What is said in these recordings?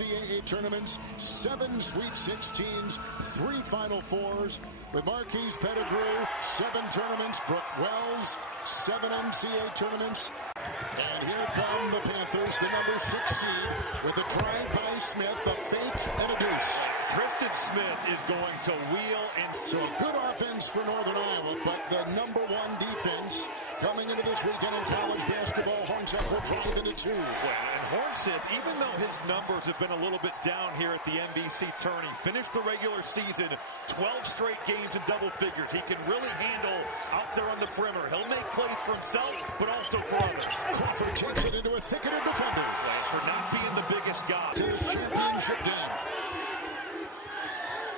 NCAA tournaments, 7 Sweet 16s, 3 Final Fours. With Marquise Pettigrew, 7 tournaments. Brooke Wells, 7 NCAA tournaments. And here come the Panthers, the number 6 seed, with a drive by Smith, a fake, and a deuce. Tristan Smith is going to wheel in. So a good offense for Northern Iowa, but the number 1 defense coming into this weekend in college basketball. Hornseth will drive into 2. And Hornseth, even though his numbers have been a little bit down here at the NBC tourney, finished the regular season 12 straight games in double figures. He can really handle out there on the perimeter. He'll make plays for himself, but also for others. Crawford takes it into a thicket of defenders. For not being the biggest guy. To his championship game.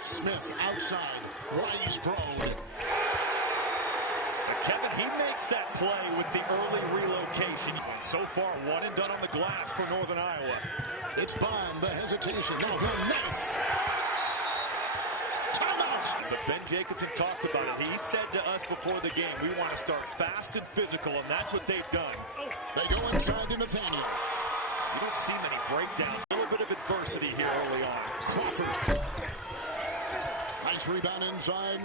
Smith outside. Wise throw. Kevin, he makes that play with the early relocation. So far, 1 and done on the glass for Northern Iowa. It's Bond, the hesitation. No, knife. Timeout. But Ben Jacobson talked about it. He said to us before the game, we want to start fast and physical, and that's what they've done. They go inside to Nathaniel. You don't see many breakdowns. A little bit of adversity here early on. Crawford. Nice rebound inside.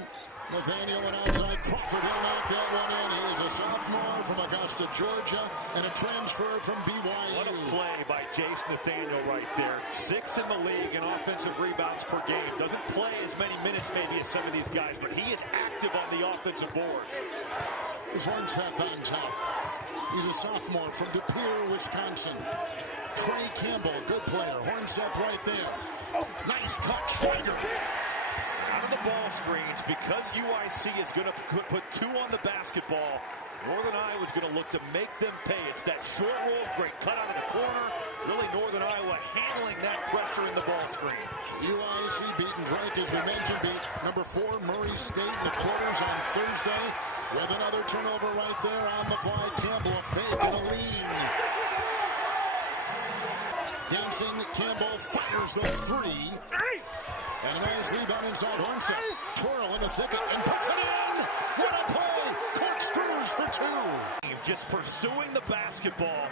Nathaniel and outside. Crawford will knock that one in. He is a sophomore from Augusta, Georgia, and a transfer from BYU. What a play by Jace Nathaniel right there. 6 in the league in offensive rebounds per game. Doesn't play as many minutes maybe as some of these guys, but he is active on the offensive boards. His Hornseth on top. He's a sophomore from De Pere, Wisconsin. Trey Campbell, good player. Hornseth right there. Nice cut. Schweiger. Out of the ball screens, because UIC is going to put 2 on the basketball, Northern Iowa is going to look to make them pay. It's that short roll, great cut out of the corner. Really Northern Iowa handling that pressure in the ball screen. UIC beaten Drake, as we mentioned, beat number 4 Murray State in the quarters on Thursday. With another turnover right there on the fly. Campbell, a fake and a lean. Dancing, Campbell fires the 3. And a nice rebound inside. Hornseth. Twirl in the thicket and puts it in. What a play. Corkscrews for 2. Just pursuing the basketball.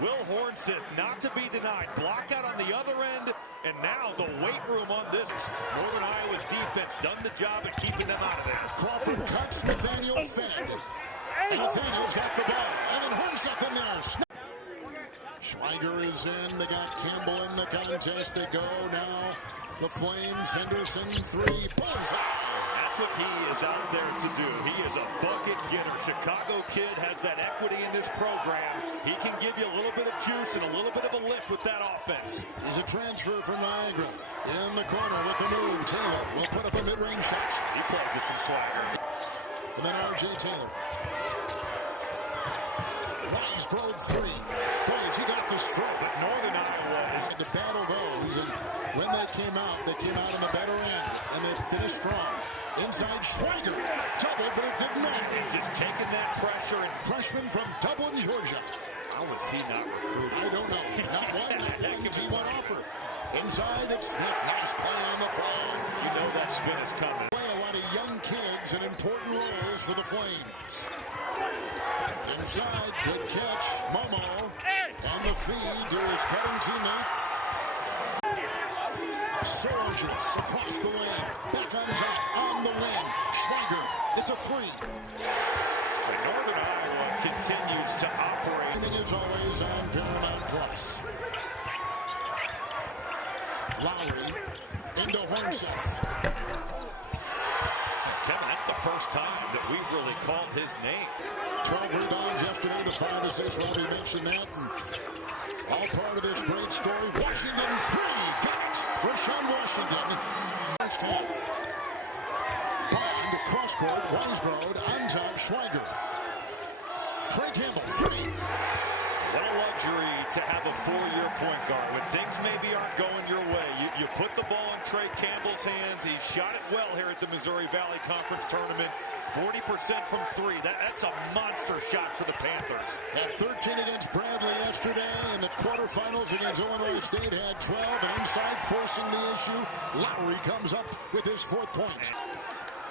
Will Hornseth not to be denied. Block out on the other end. And now the weight room on this. Northern Iowa's defense done the job at keeping them out of there. Crawford cuts. Nathaniel fed. And Nathaniel's got the ball. And then Hornseth in there. Schweiger is in. They got Campbell in the contest. They go now. The Flames, Henderson, 3, bullseye. That's what he is out there to do. He is a bucket getter. Chicago kid has that equity in this program. He can give you a little bit of juice and a little bit of a lift with that offense. He's a transfer from Niagara. In the corner with the move. Taylor will put up a mid-range shot. He plays with some swagger. And then R.J. Taylor. Wise broke 3. Praise, he got the stroke. But Northern Iowa is to battle those, and when they came out on the better end, and they finished strong. Inside Schweiger, double, but it didn't matter. Just taking that pressure. And freshman from Dublin, Georgia. How was he not recruited? I don't know. Not one T1 offer. Inside, it's Smith. Nice play on the fly. You know that spin is coming. A lot of young kids in important roles for the Flames. Inside, good catch, Momo, and the feed to his cutting teammate. Soldiers across the lane, back on top, on the wing. Schweiger, it's a 3. Northern Iowa continues to operate. As always on Paramount Plus. Lowry into Hornseth. Kevin, that's the first time that we've really called his name. 12 rebounds yesterday to 5 assists. Robbie mentioned that. And all part of this great story. Washington 3. Got it. Rashawn Washington. First half. Bond cross court. Weisbrod on top. Schweiger. Trey Campbell 3. What a luxury to have a 4-year point guard. When things maybe aren't going your way, you put the ball in Trey Campbell's hands. He shot it well here at the Missouri Valley Conference Tournament. 40% from 3. That's a monster shot for the Panthers. Had 13 against Bradley yesterday. In the quarterfinals against Illinois State had 12. And inside forcing the issue, Lowry comes up with his 4th point.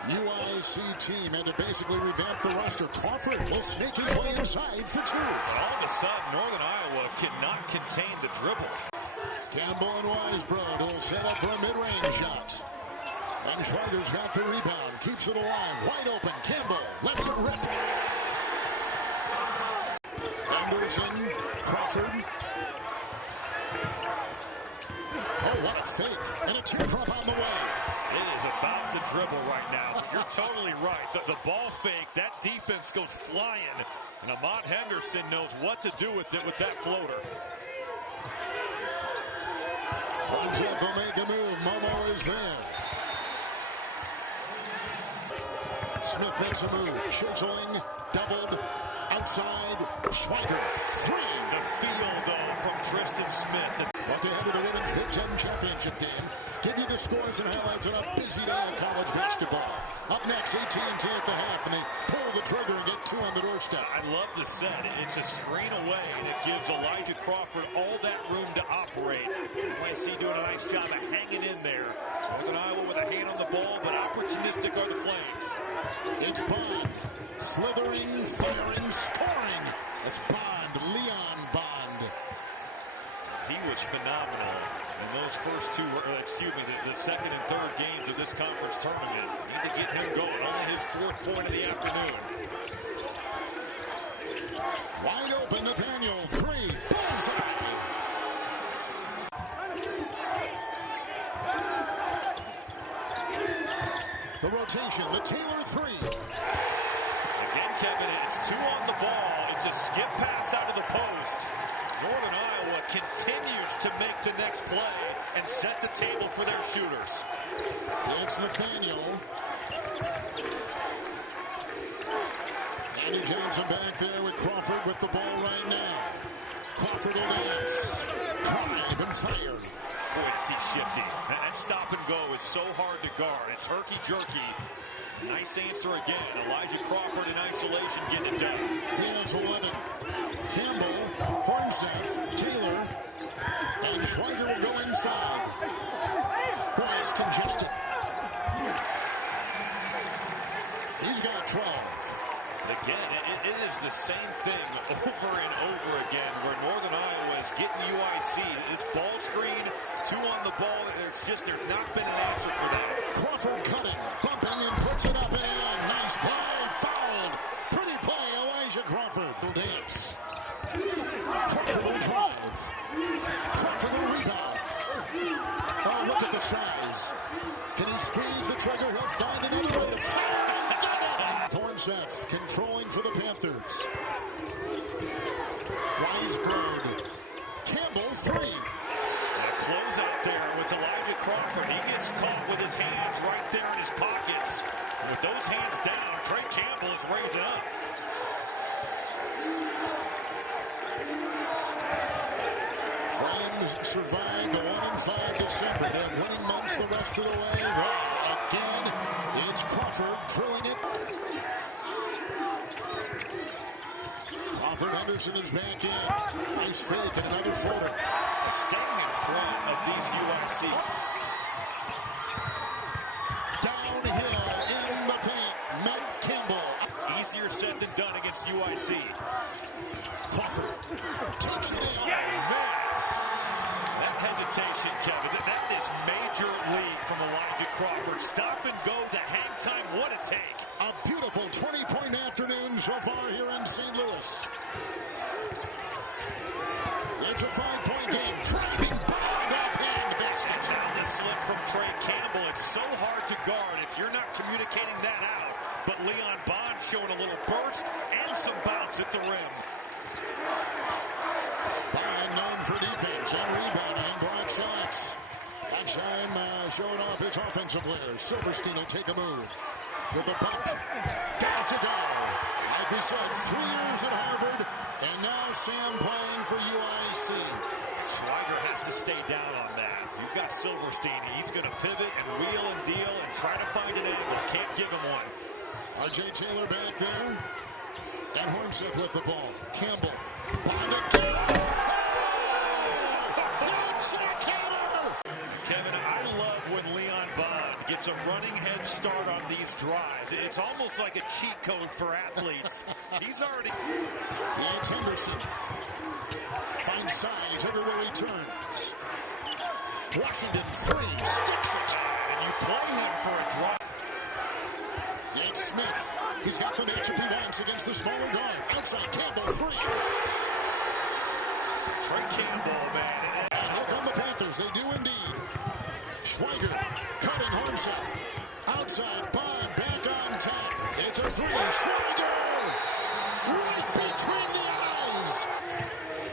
UIC team had to basically revamp the roster. Crawford will sneak his way inside for 2. All of a sudden, Northern Iowa cannot contain the dribble. Campbell and Weisbrod will set up for a mid-range shot. And Schweiger's got the rebound. Keeps it alive. Wide open. Campbell lets it rip. Anderson. Crawford. Oh, what a fake. And a teardrop on the way. It is about the dribble right now. You're totally right. The ball fake, that defense goes flying. And Ahmad Henderson knows what to do with it with that floater. Jeff will make a move. Momo is there. Smith makes a move. Schizzling. Doubled. Outside. Schweiger. Three. The field, though, from Tristan Smith. Look ahead of the Women's Big Ten Championship game. Give you the scores and highlights on a busy day of college basketball. Up next, AT&T at the half, and they pull the trigger and get two on the doorstep. I love the set. It's a screen away, and it gives Elijah Crawford all that room to operate. UIC doing a nice job of hanging in there. Northern Iowa with a hand on the ball, but opportunistic are the Flames. It's Bond. Slithering, firing, scoring. It's Bond, Leon Bond. He was phenomenal in those first two, the second and third games of this conference tournament. Need to get him going. Only his fourth point of the afternoon. Wide open, Nathaniel. Three. Bullseye. The rotation, the Taylor three. Again, Kevin, it's two on the ball. It's a skip pass out of the post. Northern Iowa continues to make the next play and set the table for their shooters. It's Nathaniel. Andy Johnson back there with Crawford with the ball right now. Crawford will dance. Drive and fire. Boy, is he shifty. That stop and go is so hard to guard. It's herky-jerky. Nice answer again. Elijah Crawford in isolation getting it done. He has 11. Campbell, Hornseth, Taylor, and Schweiger will go inside. Boy, it's congested. He's got 12. Again, it is the same thing over and over again where Northern Iowa is getting UIC. This ball screen, two on the ball, there's not been an answer for that. Crawford cutting, bumping, and puts it up and in. Nice play, fouled. Pretty play, Elijah Crawford will dance. Crawford will drive. Crawford will rebound. Oh, look at the size. Can he squeeze the trigger? He'll find another way to fire. Hornseth controlling for the Panthers. Weisbrod. Campbell, three. A close out there with Elijah Crawford. He gets caught with his hands right there in his pockets. And with those hands down, Trey Campbell is raising up. Flames survived a 1-5 December. They're winning months the rest of the way. Right, again, it's Crawford drilling it. Crawford Henderson is back in. Nice fake and another floater. Staying in front of these UIC. Downhill in the paint. Matt Campbell. Easier said than done against UIC. Crawford takes it in. That hesitation, Kevin, that is major league from Elijah Crawford. Stop and go, the hang time, what a take. A beautiful 20-point afternoon so far here in St. Louis. It's a 5-point game. Driving Bond offhand basket. Now the slip from Trey Campbell. It's so hard to guard if you're not communicating that out. But Leon Bond showing a little burst and some bounce at the rim. Bond known for defense and rebounding, block shots. Backside showing off his offensive players. Silverstein will take a move with a bump. Got to go. Like we said, 3 years at Harvard, and now Sam playing for UIC. Schweiger has to stay down on that. You've got Silverstein. He's going to pivot and wheel and deal and try to find an angle. Can't give him one. R.J. Taylor back there. And Hornseth with the ball. Campbell. Kevin, I love when Leon Bond gets a running head start on these drives. It's almost like a cheat code for athletes. He's already... It's Henderson. Finds size everywhere he turns. Washington, three, sticks it. And you play him for a drop. It's Smith. He's got the matchup he wants against the smaller guard. Outside Campbell, three. Trey Campbell, man. And here come the Panthers. They do indeed. Schweiger cutting Hornseth. Outside, Bond back on top. It's a three. Schweiger! Right between the eyes.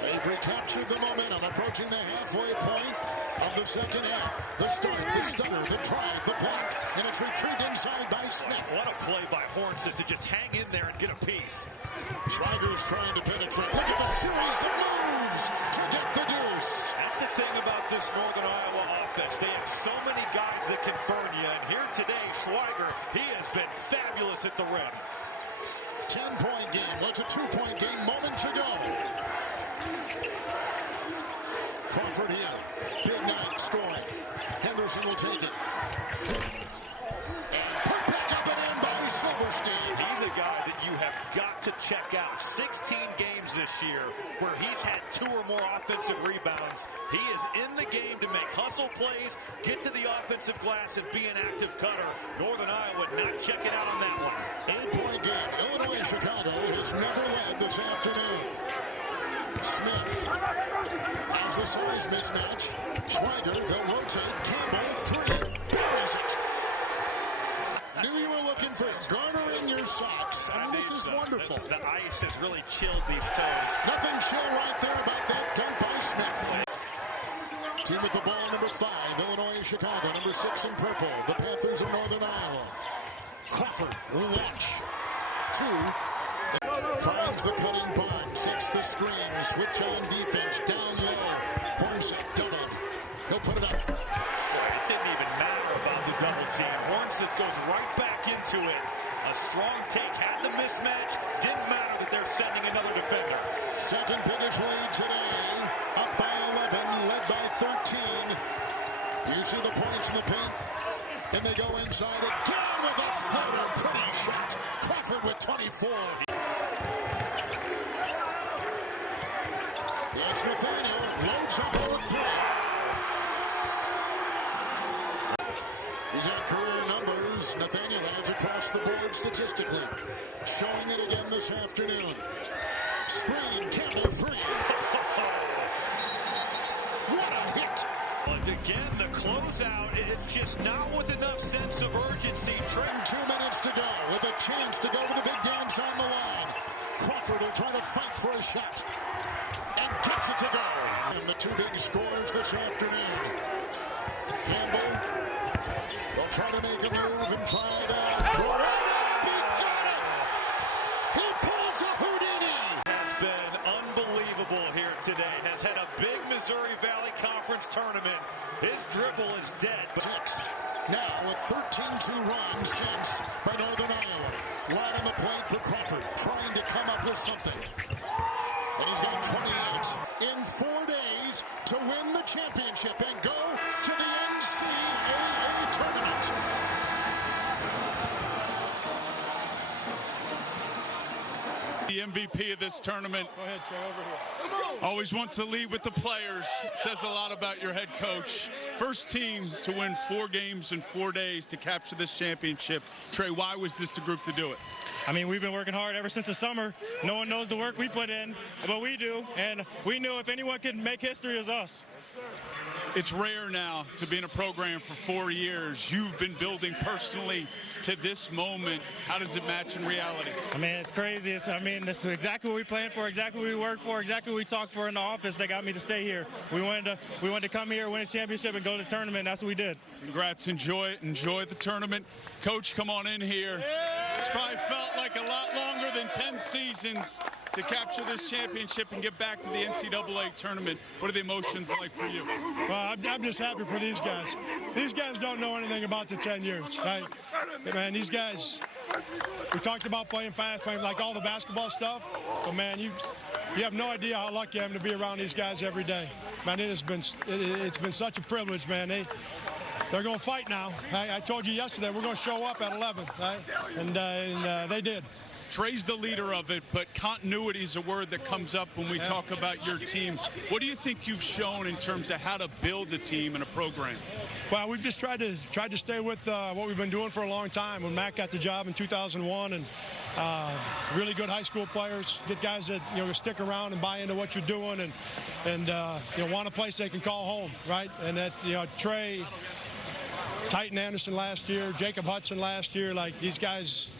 They've recaptured the momentum, approaching the halfway point of the second half. The start, the stutter, the drive, the block, and it's retrieved inside by Smith. What a play by Hornseth to just hang in there and get a piece. Schweiger's trying to penetrate. Look at the series of moves to get the deuce. That's the thing about this Northern Iowa offense. They have so many guys that can burn you. And here today, Schweiger, he has been fabulous at the rim. 10-point game. What's a 2-point game moments ago? Crawford here. Big night scoring. Henderson will take it. And put back up and in by Silverstein. He's a guy that you have got to check out. 16 games this year where he's had 2 or more offensive rebounds. He is in the game to make hustle plays, get to the offensive glass, and be an active cutter. Northern Iowa not checking out on that one. 8-point game. Illinois and Chicago has never led this afternoon. Smith has the size mismatch. Schweiger, they'll rotate. Campbell, three. Buries it. Knew you were looking for Garner in your socks. I mean, this is wonderful. The ice has really chilled these toes. Nothing chill right there about that dunk by Smith. Team with the ball, number 5. Illinois and Chicago, number 6 in purple. The Panthers of Northern Iowa. Crawford, watch. 2. Finds the cutting Bond, sets the screen, switch on defense, down low. Hornseth double. He'll put it up. It didn't even matter about the double team. Hornseth goes right back into it. A strong take, had the mismatch. Didn't matter that they're sending another defender. Second biggest lead today. Up by 11, led by 13. You see the points in the paint. And they go inside again with a floater. Pretty shot. Crawford with 24. Yes, Nathaniel loads up on the 3. He's got career numbers. Nathaniel has across the board statistically. Showing it again this afternoon. Screen, Campbell, 3. What a hit. And again, the closeout, it's just not with enough sense of urgency. 2 minutes to go with a chance to go to the big dance on the line. Crawford will try to fight for a shot. And gets it to go. And the 2 big scores this afternoon. Campbell will try to make a move and try to throw it up. He got it! He pulls a Houdini! Has been unbelievable here today. Has had a big Missouri Valley Conference tournament. His dribble is dead. Now with 13-2 run since by Northern Iowa. Wide on the plate for Crawford. Trying to come up with something. And he's got 28 in 4 days to win the championship and go to the NCAA tournament. The MVP of this tournament. Go ahead, Trey, over here. Always wants to lead with the players. Says a lot about your head coach. First team to win 4 games in 4 days to capture this championship. Trey, why was this the group to do it? I mean, we've been working hard ever since the summer. No one knows the work we put in, but we do. And we knew if anyone could make history, it was us. It's rare now to be in a program for 4 years. You've been building personally to this moment. How does it match in reality? I mean, it's crazy. This is exactly what we planned for, exactly what we worked for, exactly what we talked for in the office that got me to stay here. We wanted to come here, win a championship, and go to the tournament. That's what we did. Congrats. Enjoy the tournament. Coach, come on in here. It's probably felt like a lot longer than 10 seasons to capture this championship and get back to the NCAA tournament. What are the emotions like for you? Well, I'm just happy for these guys. These guys don't know anything about the 10 years. Right? Man, these guys, we talked about playing fast, playing like all the basketball stuff. But, man, you have no idea how lucky I am to be around these guys every day. Man, it's been such a privilege, man. They're going to fight now. I told you yesterday we're going to show up at 11, right? And they did. Trey's the leader of it, but continuity is a word that comes up when we talk about your team. What do you think you've shown in terms of how to build a team and a program? Well, we've just tried to stay with what we've been doing for a long time. When Matt got the job in 2001, and really good high school players, get guys that stick around and buy into what you're doing, and want a place they can call home, right? And that Trey, Titan Anderson last year, Jacob Hudson last year, like these guys,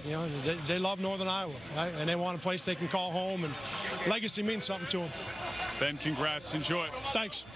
they love Northern Iowa, right? And they want a place they can call home, and legacy means something to them. Ben, congrats. Enjoy it. Thanks.